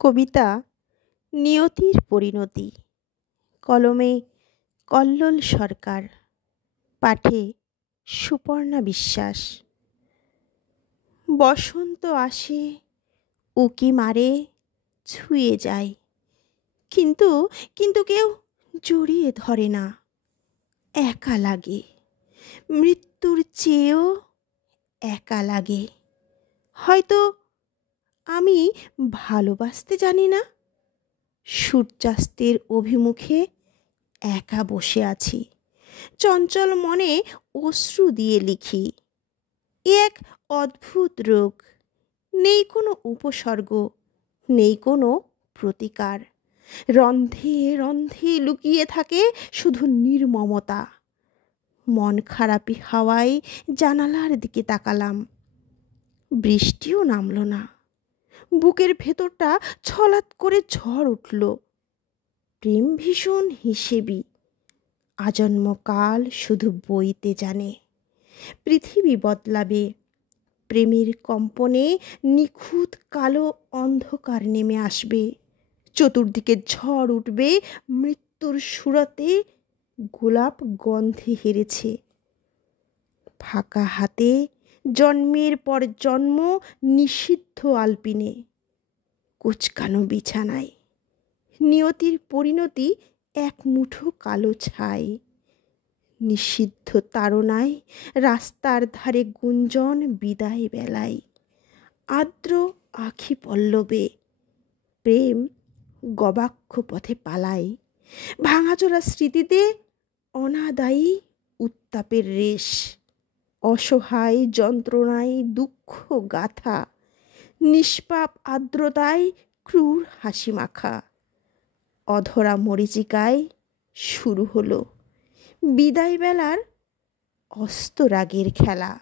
কবিতা নিয়তির পরিণতি, কলমে কল্লোল সরকার, পাঠে সুপর্ণা বিশ্বাস। বসন্ত আসে, উকি মারে, ছুঁয়ে যায়, কিন্তু কিন্তু কেউ জড়িয়ে ধরে না। একা লাগে, মৃত্যুর চেয়েও একা লাগে। হয়তো আমি ভালোবাসতে জানি না। সূর্যাস্তের অভিমুখে একা বসে আছি, চঞ্চল মনে অশ্রু দিয়ে লিখি। এ এক অদ্ভুত রোগ, নেই কোনো উপসর্গ, নেই কোনো প্রতিকার। রন্ধে রন্ধে লুকিয়ে থাকে শুধু নির্মমতা। মন খারাপি হাওয়ায় জানালার দিকে তাকালাম, বৃষ্টিও নামল না। বুকের ভেতরটা ছলাৎ করে ঝড় উঠল। প্রেম ভীষণ হিসেবি, আজন্মকাল শুধু বইতে জানে। পৃথিবী বদলাবে, প্রেমের কম্পনে নিখুঁত কালো অন্ধকার নেমে আসবে। চতুর্দিকে ঝড় উঠবে, মৃত্যুর সুরাতে গোলাপ গন্ধে হেরেছে। ফাঁকা হাতে জন্মের পর জন্ম নিষিদ্ধ আলপিনে, কুচকানো বিছানায় নিয়তির পরিণতি এক মুঠো কালো ছাই। নিষিদ্ধ তাড়নায় রাস্তার ধারে গুঞ্জন বিদায় বেলায়। আর্দ্র আখি পল্লবে প্রেম গবাক্ষ পথে পালায়। ভাঙাচোরা স্মৃতিতে অনাদায়ী উত্তাপের রেশ। অসহায় যন্ত্রণায় দুঃখ গাথা, নিষ্পাপ আর্দ্রতায় ক্রূর হাসি মাখা। অধরা মরীচিকায় শুরু হলো বিদায় বেলার অস্তরাগের খেলা।